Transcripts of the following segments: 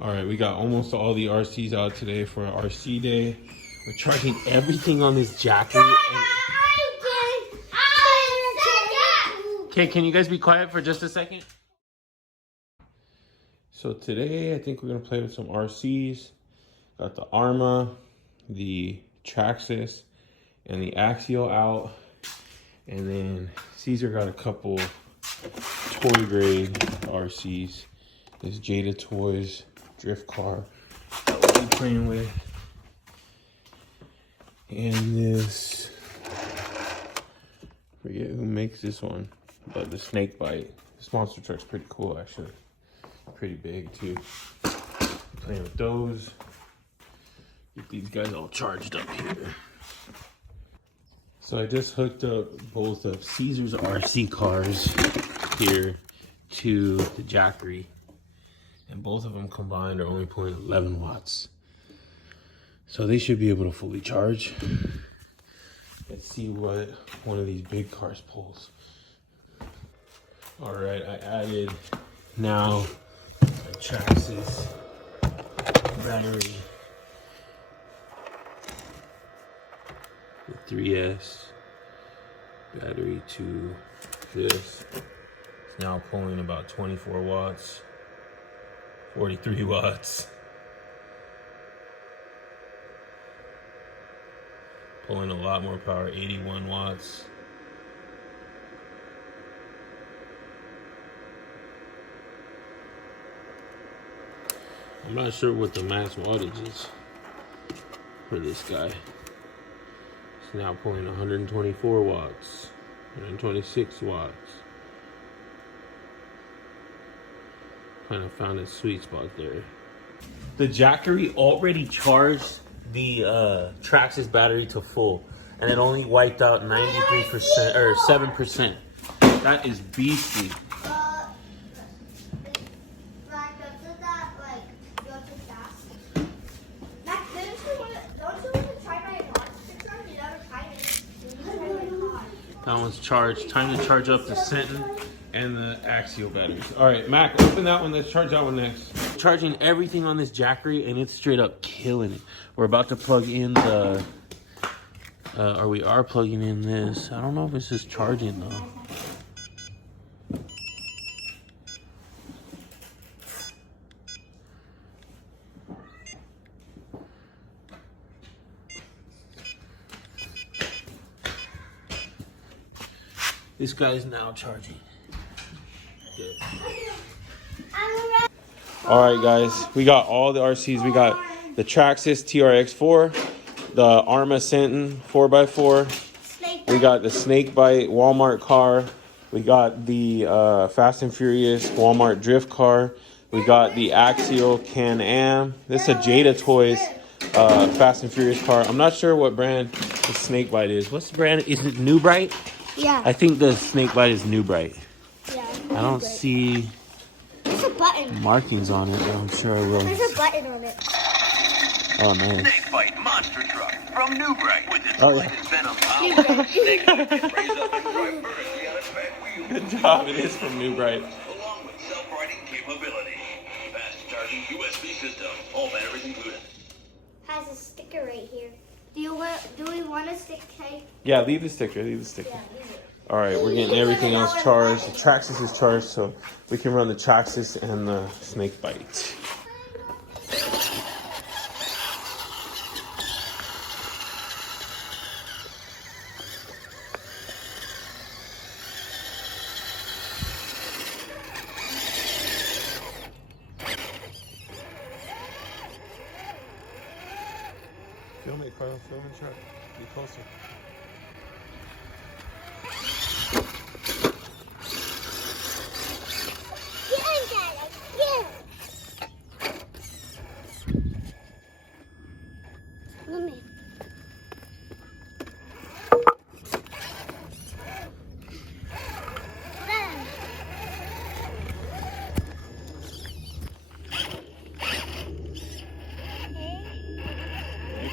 All right, we got almost all the RCs out today for RC day. We're charging everything on this Jackery. Okay, can you guys be quiet for just a second? So today, I think we're gonna play with some RCs. Got the Arrma, the Traxxas, and the Axial out. And then Caesar got a couple toy grade RCs. This Jada Toys drift car that we'll be playing with. And this, forget who makes this one, but the snake bite. This monster truck's pretty cool actually. Pretty big too. Playing with those. Get these guys all charged up here. So I just hooked up both of Caesar's RC cars here to the Jackery. And both of them combined are only pulling 11 watts. So they should be able to fully charge. Let's see what one of these big cars pulls. All right, I added now a Traxxas battery. The 3S battery to this. It's now pulling about 24 watts, 43 watts. Pulling a lot more power, 81 watts. I'm not sure what the max wattage is for this guy. It's now pulling 124 watts, 126 watts. Kind of found a sweet spot there. The Jackery already charged the Traxxas battery to full, and it only wiped out 93% or 7%. That is beastly. That one's charged. Time to charge up the Sentin and the Axial batteries. All right, Mac, open that one. Let's charge that one next. Charging everything on this Jackery, and it's straight up killing it. We're about to plug in the, or we are plugging in this. I don't know if this is charging though. This guy's now charging. Good. All right, guys, we got all the RCs. We got the Traxxas TRX4, the Arrma Sentin 4x4. We got the Snakebite Walmart car. We got the Fast and Furious Walmart drift car. We got the Axial Can-Am. This is a Jada Toys Fast and Furious car. I'm not sure what brand the Snakebite is. What's the brand? Is it New Bright? Yeah. I think the Snakebite is New Bright. Yeah. I don't see There's a button. markings on it, but I'm sure I will. There's a button on it. Oh, man. Snakebite monster truck from New Bright with its Oh, yeah. latest venom power. Snakebite can raise up and drive vertically on its back wheels. Good job. It is from New Bright. Along with self-riding capability. Fast charging USB system. All batteries included. Has a sticker right here. Do we want a stick tape? Yeah, leave the sticker. Leave the sticker. Yeah, leave it. All right, we're getting everything else charged. The Traxxas is charged, so we can run the Traxxas and the Snakebite. Film it, Carl. Film the truck. Be closer.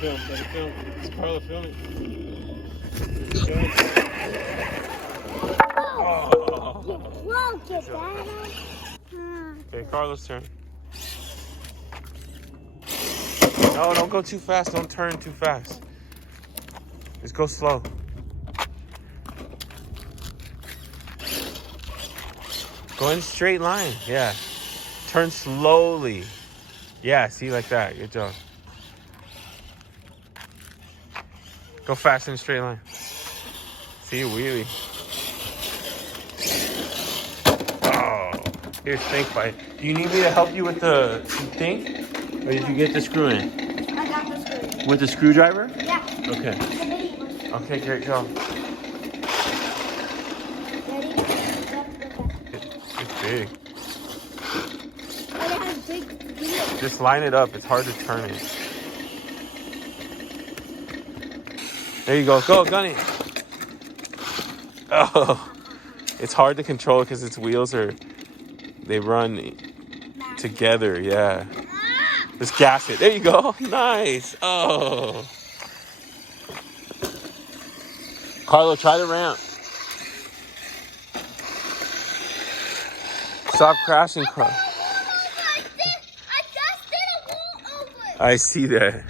Film, let it film. It's Carla filming. Oh. You broke it, Dad. Okay, Carla's turn. No, don't go too fast. Don't turn too fast. Just go slow. Go in a straight line. Yeah. Turn slowly. Yeah, see, like that. Good job. Go fast in a straight line. See, wheelie. Oh, here's snake bite. Do you need me to help you with the thing? Or did you get the screw in? I got the screw. With the screwdriver? Yeah. Okay. Okay, great job. Ready? It's big. And it has big wheels. Just line it up. It's hard to turn it. There you go. Go, gun it. Oh, it's hard to control because its wheels they run together. Yeah. Just gas it. There you go. Nice. Oh. Carlo, try the ramp. Stop crashing, Carlo. I just did a wall open. I see that.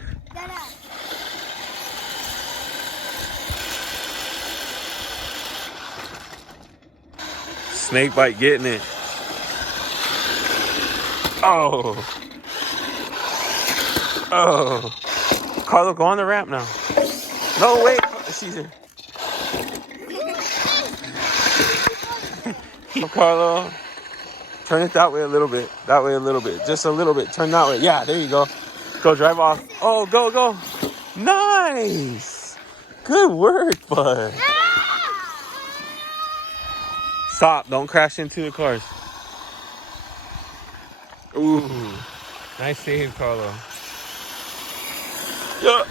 Snake bite getting it. Oh. Oh. Carlo, go on the ramp now. No, wait. Caesar. Carlo. Turn it that way a little bit. That way a little bit. Just a little bit. Turn that way. Yeah, there you go. Go, drive off. Oh, go, go. Nice. Good work, bud. Stop. Don't crash into the cars. Ooh. Nice save, Carlo. Yeah.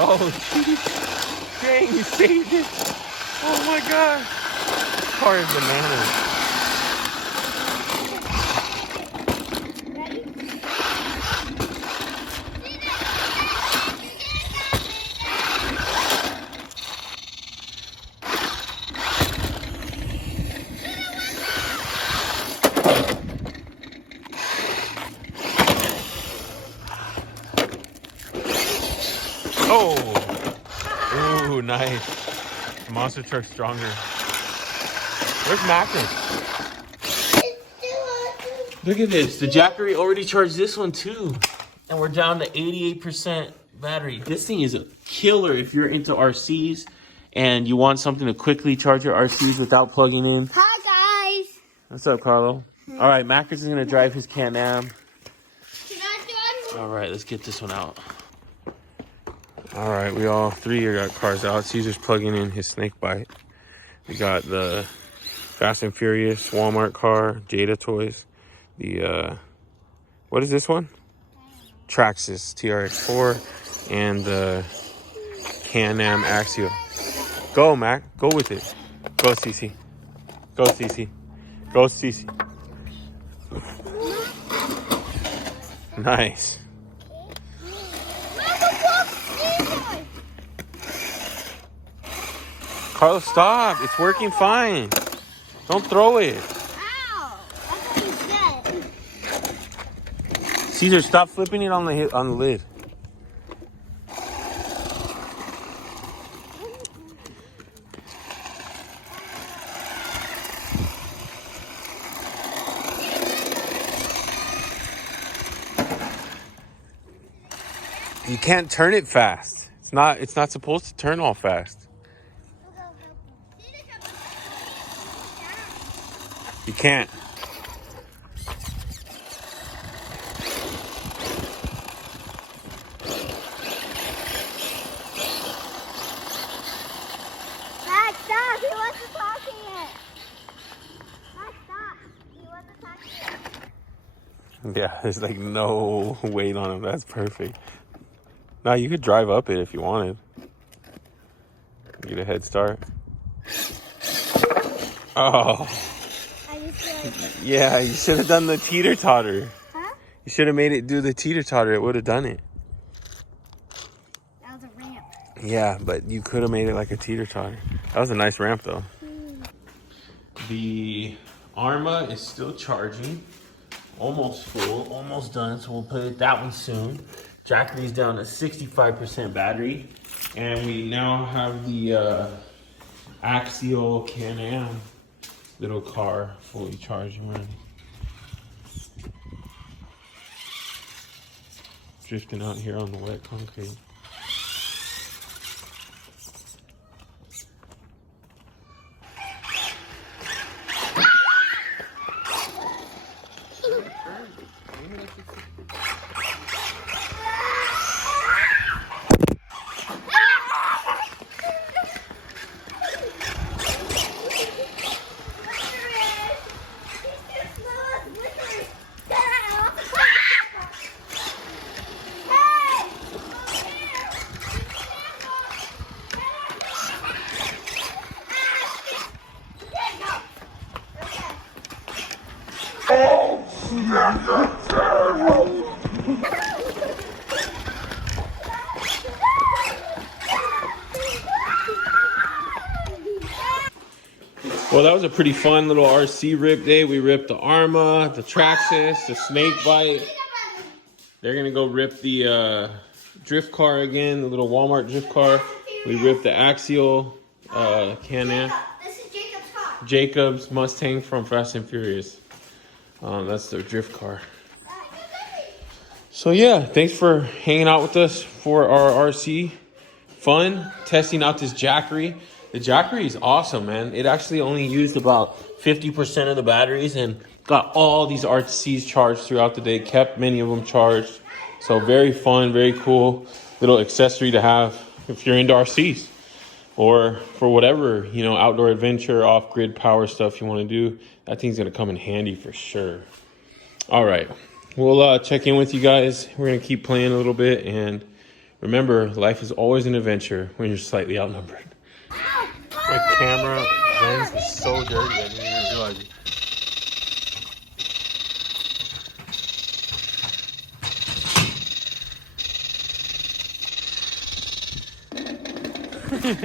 Oh, geez. Dang, you saved it. Oh, my God. This car is bananas. Oh! Ooh, nice. The monster truck's stronger. Where's Mackin? Look at this. The Jackery already charged this one too. And we're down to 88% battery. This thing is a killer if you're into RCs and you want something to quickly charge your RCs without plugging in. Hi, guys. What's up, Carlo? All right, Mackin's is going to drive his Can-Am. All right, let's get this one out. All right, we all three got cars out. Caesar's plugging in his snake bite. We got the Fast and Furious Walmart car, Jada Toys. The, what is this one? Traxxas TRX4 and the Can-Am Axial. Go, Mac. Go with it. Go, Cece. Go, Cece. Go, Cece. Nice. Carlos, stop. It's working fine. Don't throw it. Ow. That's what you said. Caesar, stop flipping it on the lid. You can't turn it fast. It's not supposed to turn all fast. You can't. Max, stop. He wasn't talking yet. Max, stop. He wasn't talking yet. Yeah, there's like no weight on him. That's perfect. Now you could drive up it if you wanted. Get a head start. Oh. Yeah, you should have done the teeter-totter. Huh? You should have made it do the teeter-totter. It would have done it. That was a ramp. Yeah, but you could have made it like a teeter-totter. That was a nice ramp, though. The Arrma is still charging. almost full, almost done. So we'll put that one soon. Jackery's down to 65% battery. And we now have the Axial Can-Am little car fully charged and running. Drifting out here on the wet concrete. Well, that was a pretty fun little RC rip day. We ripped the Arrma, the Traxxas, the snake bite. They're gonna go rip the drift car again, the little Walmart drift car. We ripped the Axial Can-Am. This is Jacob's car. Jacob's Mustang from Fast and Furious. That's their drift car. So yeah, thanks for hanging out with us for our RC fun, testing out this Jackery. The Jackery is awesome, man. It actually only used about 50% of the batteries and got all these RCs charged throughout the day, kept many of them charged. So very fun, very cool little accessory to have if you're into RCs or for whatever, you know, outdoor adventure, off-grid power stuff you want to do. That thing's going to come in handy for sure. All right. We'll check in with you guys. We're going to keep playing a little bit. And remember, life is always an adventure when you're slightly outnumbered. My camera lens is so dirty, I didn't even realize it.